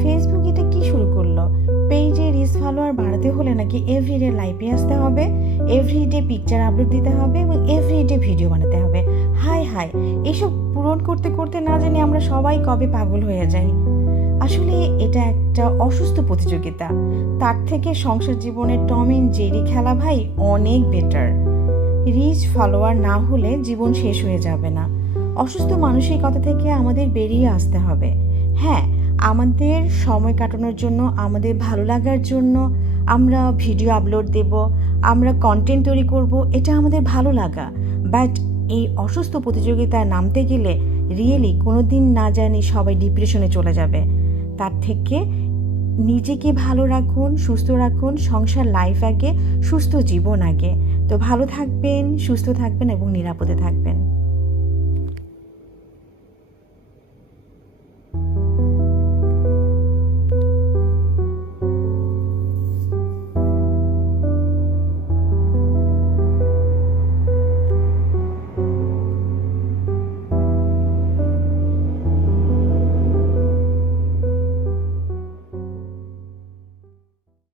Facebook এটা কি শুরু করল? পেজে রিস ফলোয়ার বাড়াতে হলে নাকি এভরিডে লাইভে আসতে হবে এভরিডে পিকচার আপলোড দিতে হবে এবং এভরিডে ভিডিও বানাতে হবে। হাই হাই, এসব পূরণ করতে করতে না জানি আমরা সবাই কবে পাগল হয়ে যাই? আসলে এটা একটা অসুস্থ প্রতিযোগিতা। তার থেকে সংসার জীবনের টম এন্ড জেরি খেলা ভাই অনেক বেটার রিচ ফলোয়ার না হলে জীবন শেষ হয়ে যাবে না। অসুস্থ মানসিকতা থেকে আমাদের বেরিয়ে আসতে হবে। হ্যাঁ আমাদের সময় কাটানোর জন্য, আমাদের ভালো লাগার জন্য আমরা ভিডিও আপলোড দেব, আমরা কন্টেন্ট তৈরি করব, এটা আমাদের ভালো লাগা। বাট এই অসুস্থ প্রতিযোগিতায় নামতে গেলে রিয়েলি কোনো দিন না জানি সবাই ডিপ্রেশনে চলে যাবে। তার থেকে নিজেকে ভালো রাখুন, সুস্থ রাখুন, সংসার লাইফ আগে, সুস্থ জীবন আগে। তো ভালো থাকবেন, সুস্থ থাকবেন এবং নিরাপদে থাকবেন।